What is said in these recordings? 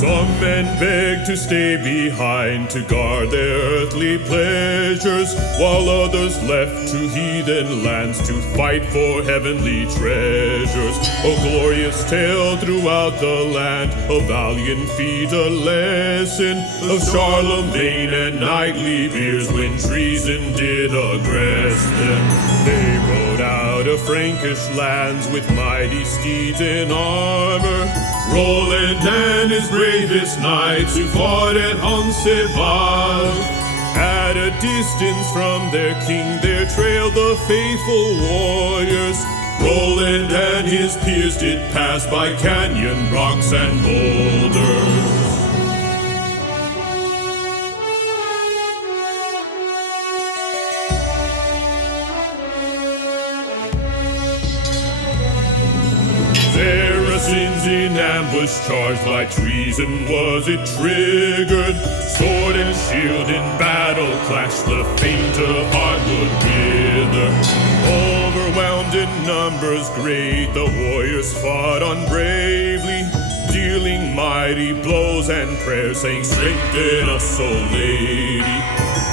Some men beg to stay behind to guard their earthly pleasures, while others left to heathen lands to fight for heavenly treasures. A glorious tale throughout the land, a valiant feat, a lesson of Charlemagne and knightly beers when treason did aggress them. They rode out of Frankish lands with mighty steeds in armor. Roland and his bravest knights who fought at Rolandskvadet. At a distance from their king there trailed the faithful warriors. Roland and his peers did pass by canyon rocks and boulders. Saracens in ambush charged by treason was it triggered. Sword and shield in battle clashed, the faint of heart would wither. Overwhelmed in numbers great, the warriors fought on bravely, dealing mighty blows and prayers, saying, "Strengthen us, O Lady."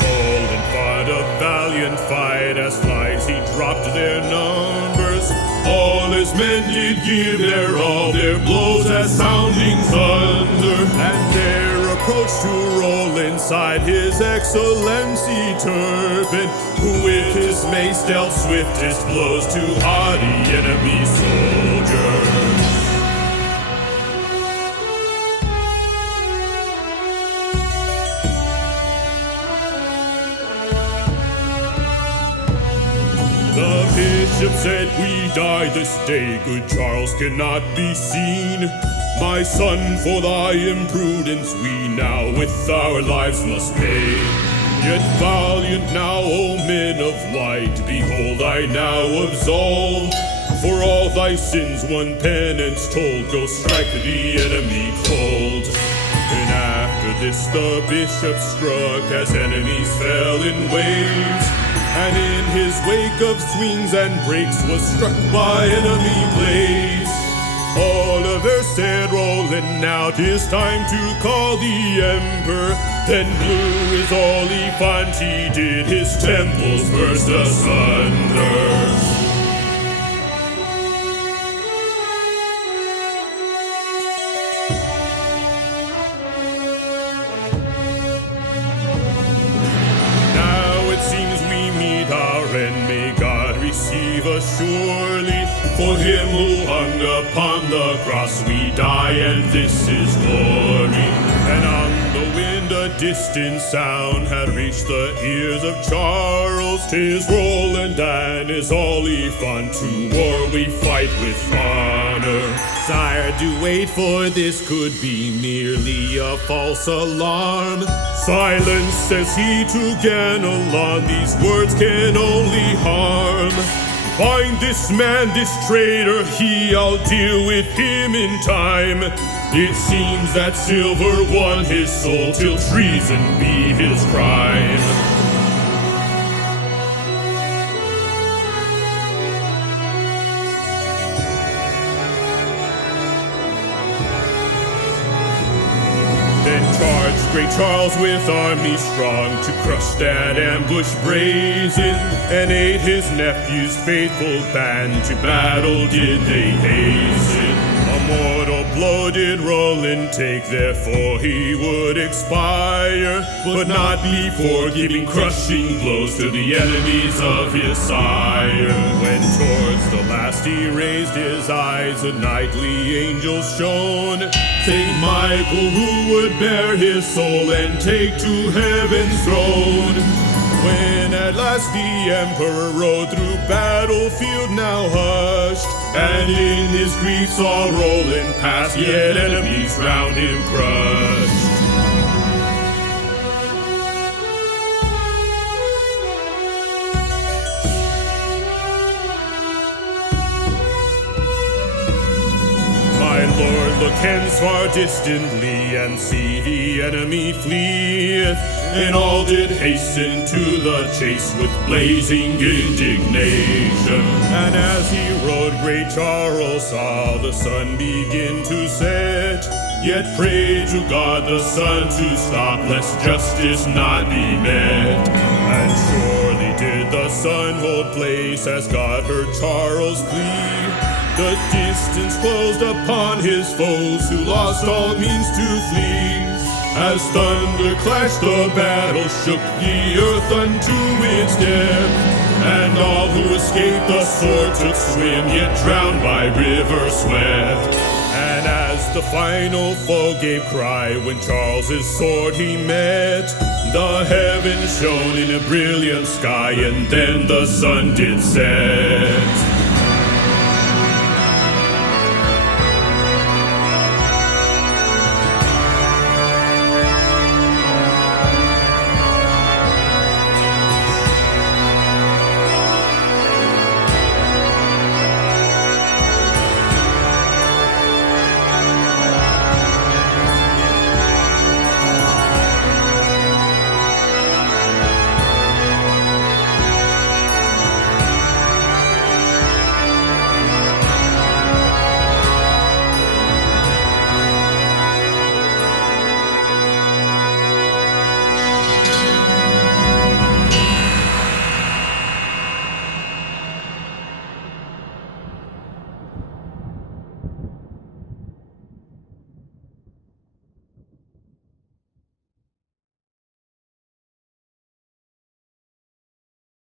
Roland fought a valiant fight, as flies he dropped their numbers. All his men did give their all, their blows as sounding thunder. And their approach to Roland side his excellency Turpin, who with his mace dealt swiftest blows to hardy enemy soldiers. The bishop said, "We die this day, good Charles cannot be seen. My son, for thy imprudence we now with our lives must pay. Yet valiant now, O men of light, behold I now absolve. For all thy sins one penance told, go strike the enemy cold." And after this the bishop struck as enemies fell in waves, and in his wake of swings and breaks was struck by enemy blades. Oliver said, "Roland, now 'tis time to call the emperor." Then blew his olifant, he did his temples burst asunder. And may God receive us surely. For him who hung upon the cross we die, and this is glory. And on the wind a distant sound had reached the ears of Charles. 'Tis Roland and his olifant, to war we fight with honor. Sire, do wait, for this could be merely a false alarm. Silence, says he to Ganelon, these words can only harm. Bind this man, this traitor, I'll deal with him in time. It seems that silver won his soul, till treason be his crime. Then charged great Charles with army strong to crush that ambush brazen, and aid his nephew's faithful band to battle did they hasten. A mortal blow did Roland take, therefore he would expire, but not before giving crushing blows to the enemies of his sire. When towards the last he raised his eyes, a knightly angel shone, Saint Michael, who would bear his soul and take to heaven's throne. When at last the emperor rode through battlefield now hushed, and in his grief saw Roland pass, yet enemies round him crushed. My lord, look hence far distantly, and see the enemy fleeth. And all did hasten to the chase with blazing indignation. And as he rode, great Charles saw the sun begin to set, yet prayed to God the sun to stop, lest justice not be met. And surely did the sun hold place as God heard Charles' plea. The distance closed upon his foes, who lost all means to flee. As thunder clashed, the battle shook the earth unto its depth, and all who escaped the sword took swim, yet drowned by river swept. And as the final foe gave cry, when Charles's sword he met, the heavens shone in a brilliant sky, and then the sun did set.